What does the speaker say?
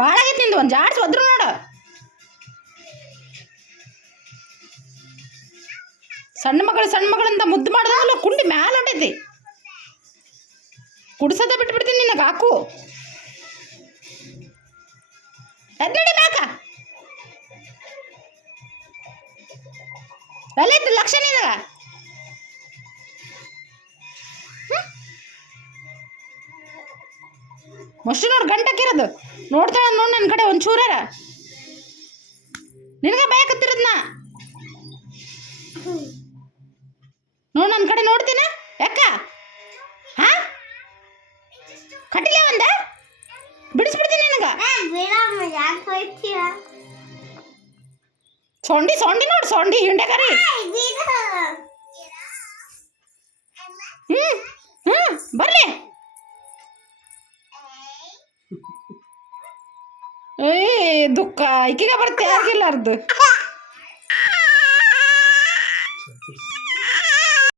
ಭಾಳ ಆಗೈತಿ ನಿಂದು ಒಂದು ಜಾಡ್ಸ್ ಒದ್ರು ನೋಡು. ಸಣ್ಣ ಮಗಳಂತ ಮುದ್ದು ಮಾಡ್ದಲ್ಲ ಕುಂಡಿ ಮ್ಯಾಲ ಹೊಂಟೈತಿ. ಕುಡ್ಸದ ಬಿಟ್ಬಿಡ್ತೀನಿ ನಿನಗೆ ಹಾಕು. ಎದ್ನಡಿ ಮ್ಯಾಕ ಎಲ್ಲೈತಿ ಲಕ್ಷ ನಿನಗ. ಮಷ್ಟು ನೋಡಿ ಗಂಟಕ್ಕಿರೋದು ನೋಡ್ತಾಳ ನೋಡಿ ನನ್ನ ಕಡೆ ಒಂಚೂರಾರ ನಿನಗ ಬೇಕತ್ತಿರೋದ್ನ ನೋಡ್ ನನ್ನ ಕಡೆ ನೋಡ್ತೀನ ಯಾಕ ಹಾ ಕಟ್ಟಿಲ್ಲ ಒಂದ ಬಿಡಿಸ್ಬಿಡ್ತೀನಿ ನಿನಗ. ಸೊಂಡಿ ನೋಡು ಸೊಂಡಿ ಹಿಂಡೆ ಕರಿ. ಬರ್ಲಿ ದುಃಖ ಈಕಿಗ ಬರುತ್ತೆ ಯಾರಿಗಿಲ್ಲ ಅರ್ದು.